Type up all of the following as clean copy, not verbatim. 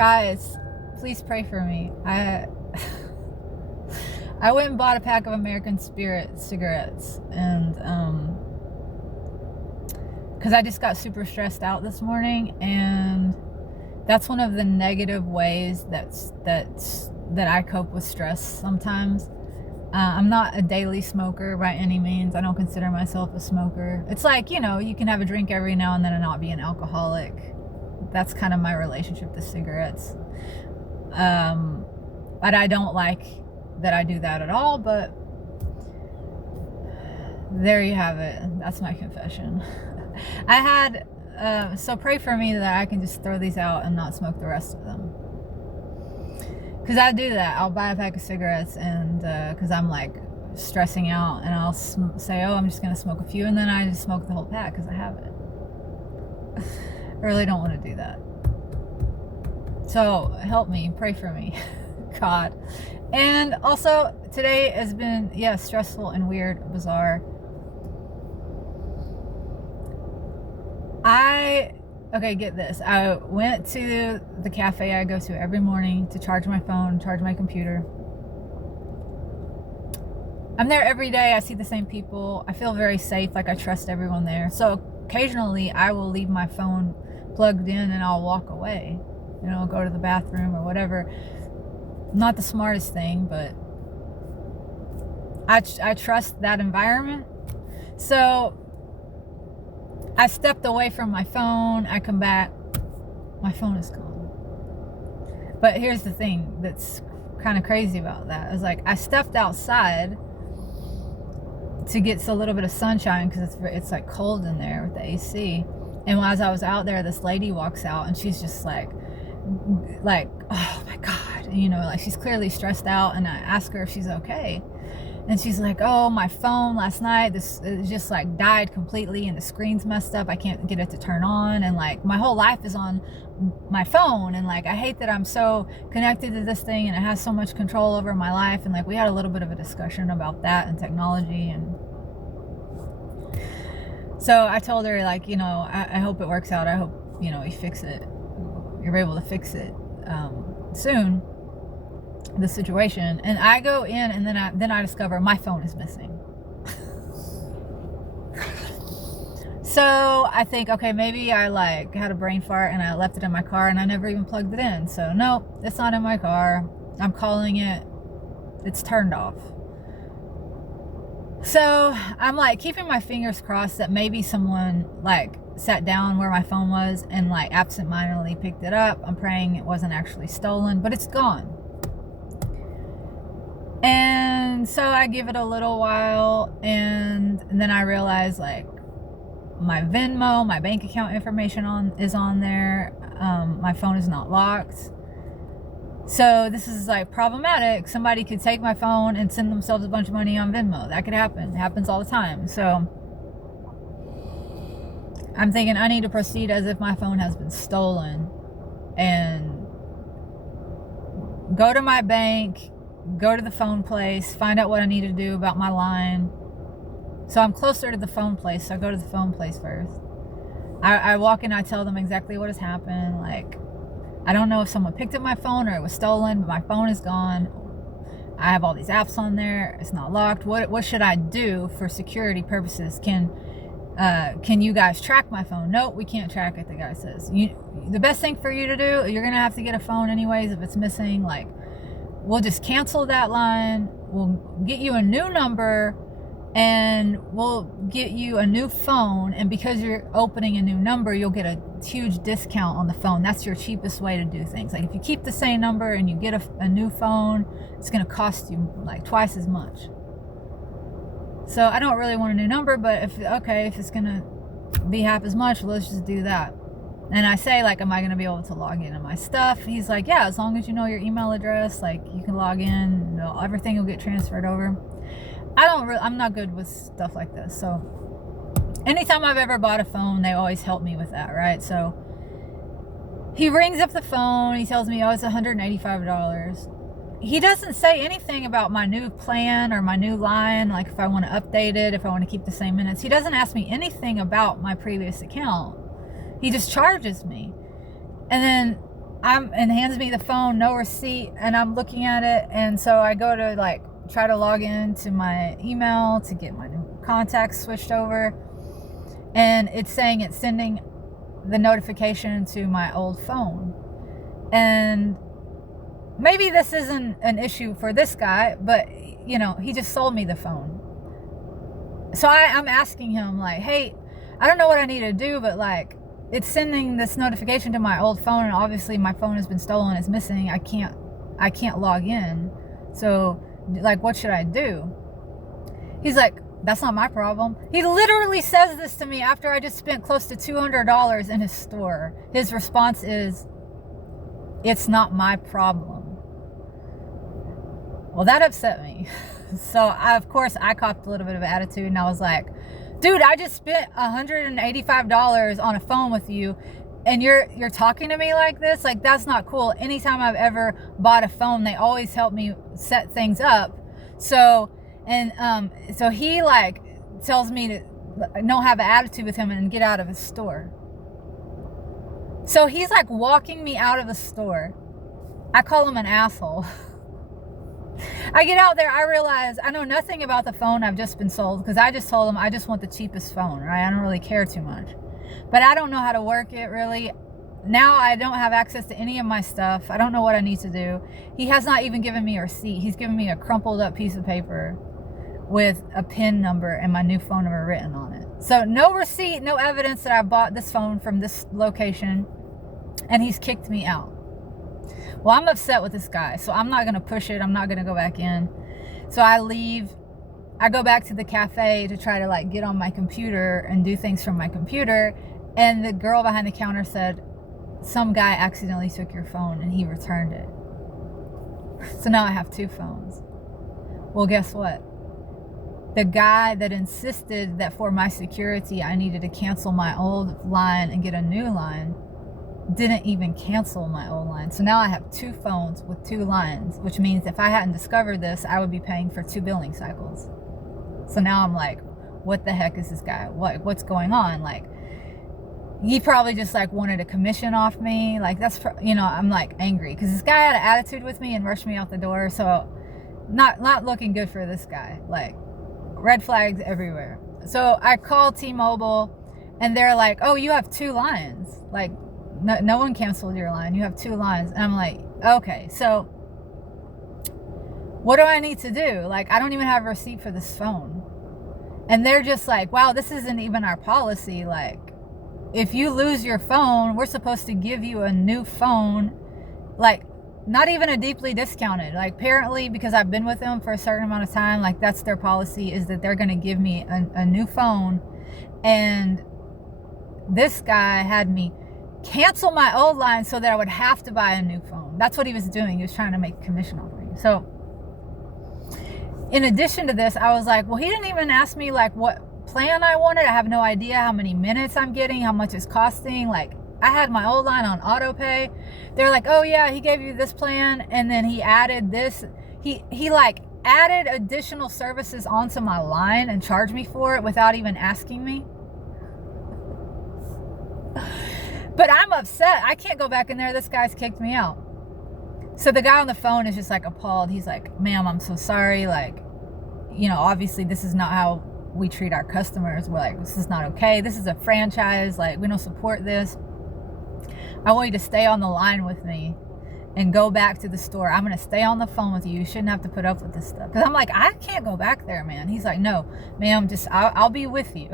Guys, please pray for me. I went and bought a pack of American Spirit cigarettes, and because I just got super stressed out this morning, and that's one of the negative ways that I cope with stress sometimes. I'm not a daily smoker by any means. I don't consider myself a smoker. It's like, you can have a drink every now and then and not be an alcoholic. That's kind of my relationship to cigarettes. But I don't like that I do that at all, but there you have it. That's my confession. So pray for me that I can just throw these out and not smoke the rest of them. Because I do that. I'll buy a pack of cigarettes, and because I'm like stressing out, and I'll say, I'm just going to smoke a few, and then I just smoke the whole pack because I have it. I really don't want to do that. So help me, pray for me, God. And also, today has been, stressful and weird, bizarre. Okay, get this. I went to the cafe I go to every morning to charge my phone, charge my computer. I'm there every day. I see the same people. I feel very safe, like I trust everyone there. So occasionally I will leave my phone plugged in and I'll walk away, go to the bathroom or whatever. Not the smartest thing, but I trust that environment. So I stepped away from my phone. I come back, my phone is gone. But here's the thing that's kind of crazy about that. Is like I stepped outside to get a little bit of sunshine because it's like cold in there with the AC. And as I was out there, this lady walks out and she's just like, oh my God, like she's clearly stressed out. And I ask her if she's okay. And she's like, oh, my phone last night, it just like died completely and the screen's messed up. I can't get it to turn on. And like my whole life is on my phone. And like, I hate that I'm so connected to this thing and it has so much control over my life. And like, we had a little bit of a discussion about that and technology. And so I told her like, I hope it works out. I hope, you fix it. You're able to fix it soon. The situation. And I go in and then I discover my phone is missing. So I think, okay, maybe I like had a brain fart and I left it in my car and I never even plugged it in. So no, it's not in my car. I'm calling it. It's turned off. So I'm like keeping my fingers crossed that maybe someone like sat down where my phone was and like absentmindedly picked it up. I'm praying it wasn't actually stolen, but it's gone. And so I give it a little while, and then I realize like my Venmo, my bank account information is on there. My phone is not locked. So this is like problematic. Somebody could take my phone and send themselves a bunch of money on Venmo. That could happen. It happens all the time. So I'm thinking I need to proceed as if my phone has been stolen and go to my bank, go to the phone place, find out what I need to do about my line. So I'm closer to the phone place, so I go to the phone place first. I walk in, I tell them exactly what has happened. Like, I don't know if someone picked up my phone or it was stolen, but my phone is gone. I have all these apps on there. It's not locked. What should I do for security purposes? Can you guys track my phone? Nope, we can't track it, the guy says. The best thing for you to do, you're going to have to get a phone anyways if it's missing. Like, we'll just cancel that line. We'll get you a new number and we'll get you a new phone. And because you're opening a new number, you'll get a huge discount on the phone. That's your cheapest way to do things. Like if you keep the same number and you get a new phone, it's going to cost you like twice as much. So I don't really want a new number, but if it's going to be half as much, let's just do that. And I say, like, am I going to be able to log into my stuff? He's like, yeah, as long as you know your email address, like, you can log in, everything will get transferred over. I'm not good with stuff like this. So anytime I've ever bought a phone, they always help me with that, right? So he rings up the phone. He tells me, it's $185. He doesn't say anything about my new plan or my new line, like if I want to update it, if I want to keep the same minutes. He doesn't ask me anything about my previous account. He just charges me. And then and hands me the phone, no receipt, and I'm looking at it, and so I go to like try to log in to my email to get my new contacts switched over, and it's saying it's sending the notification to my old phone. And maybe this isn't an issue for this guy, but you know, he just sold me the phone. So I'm asking him like, hey, I don't know what I need to do, but like, it's sending this notification to my old phone, and obviously my phone has been stolen, it's missing, I can't log in. So like, what should I do? He's like, that's not my problem. He literally says this to me after I just spent close to $200 in his store. His response is, it's not my problem. Well, that upset me. So of course I copped a little bit of attitude, and I was like, dude, I just spent $185 on a phone with you, and you're talking to me like this? Like, that's not cool. Anytime I've ever bought a phone, they always help me set things up. So, and so he like tells me to don't have an attitude with him and get out of his store. So he's like walking me out of the store. I call him an asshole. I get out there, I realize I know nothing about the phone I've just been sold, because I just told him I just want the cheapest phone, right? I don't really care too much. But I don't know how to work it really. Now I don't have access to any of my stuff. I don't know what I need to do. He has not even given me a receipt. He's given me a crumpled up piece of paper with a PIN number and my new phone number written on it. So no receipt, no evidence that I bought this phone from this location, and he's kicked me out. Well, I'm upset with this guy, so I'm not going to push it. I'm not going to go back in. So I leave. I go back to the cafe to try to like get on my computer and do things from my computer. And the girl behind the counter said, some guy accidentally took your phone and he returned it. So now I have two phones. Well, guess what? The guy that insisted that for my security I needed to cancel my old line and get a new line didn't even cancel my old line. So now I have two phones with two lines, which means if I hadn't discovered this, I would be paying for 2 billing cycles. So now I'm like, what the heck is this guy? What's going on? Like, he probably just like wanted a commission off me. Like, that's, you know, I'm like angry because this guy had an attitude with me and rushed me out the door. So not looking good for this guy. Like, red flags everywhere. So I called T-Mobile and they're like, oh, you have 2 lines. Like, no one canceled your line. You have 2 lines. And I'm like, okay, so what do I need to do? Like, I don't even have a receipt for this phone. And they're just like, wow, this isn't even our policy. Like, if you lose your phone, we're supposed to give you a new phone. Like, not even a deeply discounted. Like, apparently, because I've been with them for a certain amount of time, like, that's their policy, is that they're going to give me a new phone. And this guy had me cancel my old line so that I would have to buy a new phone. That's what he was doing. He was trying to make commission off me. So in addition to this, I was like, well, he didn't even ask me like what plan I wanted. I have no idea how many minutes I'm getting, how much it's costing. Like, I had my old line on auto pay. They're like, oh yeah, he gave you this plan, and then he added this. He like added additional services onto my line and charged me for it without even asking me. But I'm upset. I can't go back in there. This guy's kicked me out. So the guy on the phone is just like appalled. He's like, ma'am, I'm so sorry. Like, you know, obviously this is not how we treat our customers. We're like, this is not okay. This is a franchise. Like, we don't support this. I want you to stay on the line with me and go back to the store. I'm going to stay on the phone with you. You shouldn't have to put up with this stuff. Because I'm like, I can't go back there, man. He's like, no, ma'am, I'll be with you.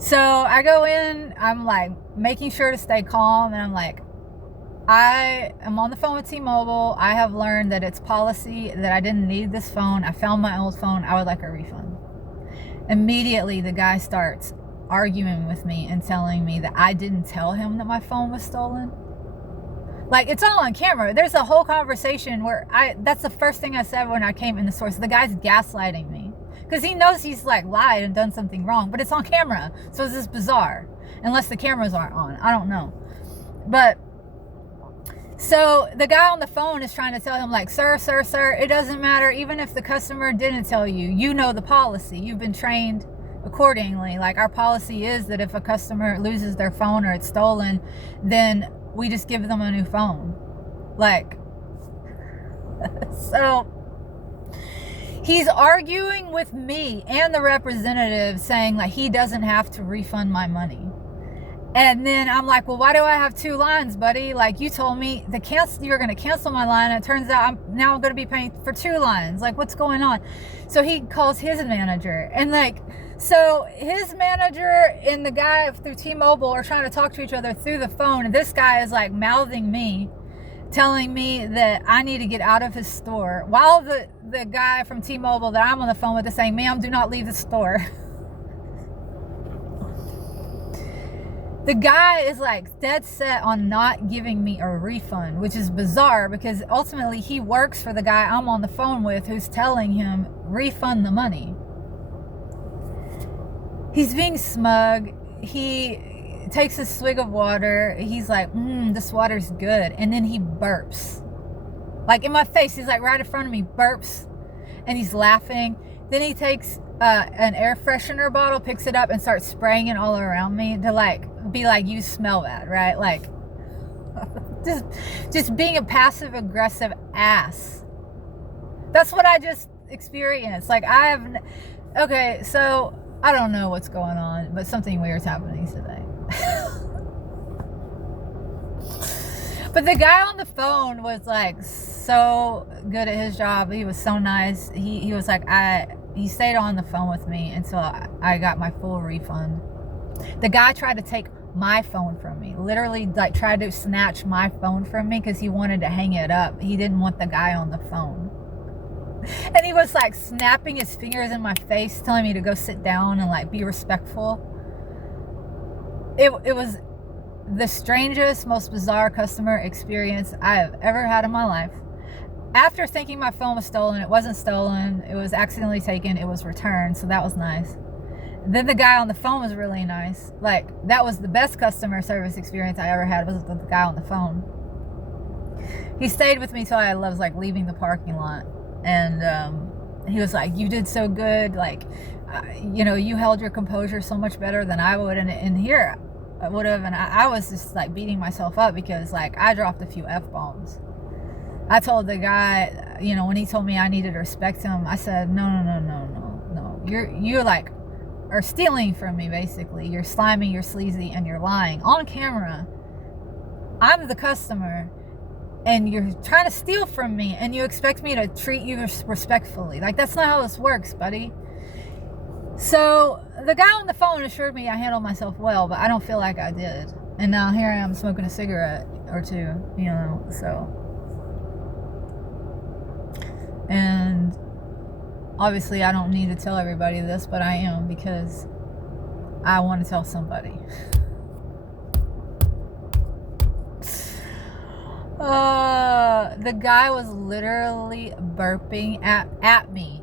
So I go in, I'm like making sure to stay calm, and I'm like, I am on the phone with T-Mobile. I have learned that it's policy that I didn't need this phone. I found my old phone. I would like a refund. Immediately, the guy starts arguing with me and telling me that I didn't tell him that my phone was stolen. Like, it's all on camera. There's a whole conversation where that's the first thing I said when I came in the store. So the guy's gaslighting me. Because he knows he's like lied and done something wrong, but it's on camera. So it's just bizarre. Unless the cameras aren't on. I don't know. But so the guy on the phone is trying to tell him like, sir, it doesn't matter. Even if the customer didn't tell you, you know the policy. You've been trained accordingly. Like, our policy is that if a customer loses their phone or it's stolen, then we just give them a new phone. Like, so he's arguing with me and the representative, saying like he doesn't have to refund my money. And then I'm like, well, why do I have 2 lines, buddy? Like, you told me you were going to cancel my line. And it turns out I'm going to be paying for 2 lines. Like, what's going on? So he calls his manager. And like, so his manager and the guy through T-Mobile are trying to talk to each other through the phone. And this guy is like mouthing me, telling me that I need to get out of his store. While the guy from T-Mobile that I'm on the phone with is saying, ma'am, do not leave the store. The guy is like dead set on not giving me a refund, which is bizarre because ultimately he works for the guy I'm on the phone with who's telling him refund the money. He's being smug. He takes a swig of water. He's like, this water's good. And then he burps. Like in my face, he's like right in front of me, burps. And he's laughing. Then he takes an air freshener bottle, picks it up and starts spraying it all around me to like be like, you smell bad, right? Like just being a passive aggressive ass. That's what I just experienced. Like okay, so I don't know what's going on, but something weird's happening today. But the guy on the phone was like so good at his job. He was so nice. He was like, he stayed on the phone with me until I got my full refund. The guy tried to take my phone from me, literally like tried to snatch my phone from me because he wanted to hang it up. He didn't want the guy on the phone. And he was like snapping his fingers in my face, telling me to go sit down and like be respectful. It was the strangest, most bizarre customer experience I have ever had in my life. After thinking my phone was stolen, it wasn't stolen. It was accidentally taken. It was returned. So that was nice. Then the guy on the phone was really nice. Like, that was the best customer service experience I ever had, was with the guy on the phone. He stayed with me till I was like leaving the parking lot. And he was like, you did so good. Like, you held your composure so much better than I would. And here I would have. And I was just like beating myself up because like I dropped a few F-bombs. I told the guy, when he told me I needed to respect him, I said, no. You're like, are stealing from me, basically. You're slimy, you're sleazy, and you're lying on camera. I'm the customer, and you're trying to steal from me, and you expect me to treat you respectfully. Like, that's not how this works, buddy. So the guy on the phone assured me I handled myself well, but I don't feel like I did. And now here I am smoking a cigarette or two, so. And obviously I don't need to tell everybody this, but I am, because I want to tell somebody. The guy was literally burping at me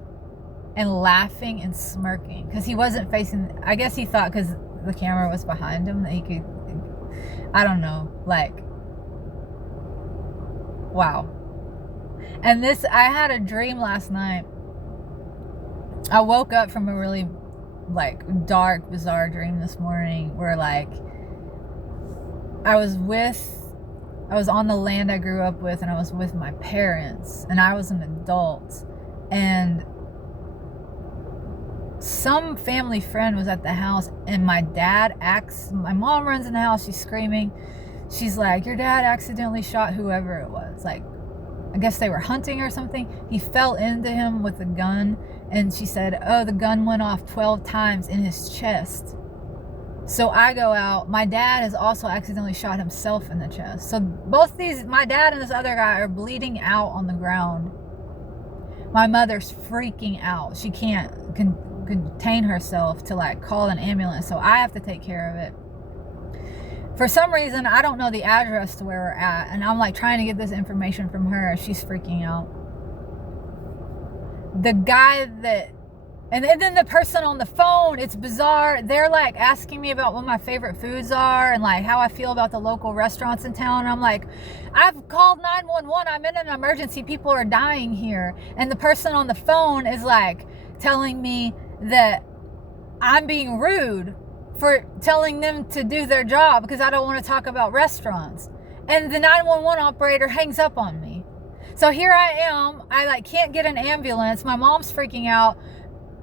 and laughing and smirking because he wasn't facing. I guess he thought because the camera was behind him that he could, I don't know, like, wow. And I had a dream last night. I woke up from a really like dark, bizarre dream this morning where like I was on the land I grew up with, and I was with my parents, and I was an adult, and some family friend was at the house, and my mom runs in the house, she's screaming. She's like, your dad accidentally shot whoever it was. Like, I guess they were hunting or something. He fell into him with a gun, and she said, oh, the gun went off 12 times in his chest. So I go out. My dad has also accidentally shot himself in the chest. So both my dad and this other guy are bleeding out on the ground. My mother's freaking out. She can't contain herself to like call an ambulance. So I have to take care of it. For some reason, I don't know the address to where we're at. And I'm like trying to get this information from her. She's freaking out. The guy and then the person on the phone, it's bizarre. They're like asking me about what my favorite foods are and like how I feel about the local restaurants in town. And I'm like, I've called 911. I'm in an emergency. People are dying here. And the person on the phone is like telling me that I'm being rude for telling them to do their job because I don't want to talk about restaurants. And the 911 operator hangs up on me. So here I am. I like can't get an ambulance. My mom's freaking out.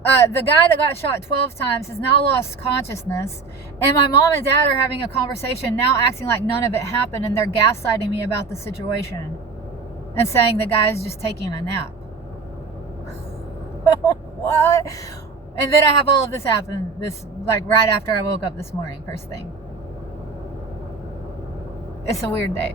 The guy that got shot 12 times has now lost consciousness. And my mom and dad are having a conversation now, acting like none of it happened. And they're gaslighting me about the situation and saying the guy's just taking a nap. What? And then I have all of this happen like right after I woke up this morning, first thing. It's a weird day.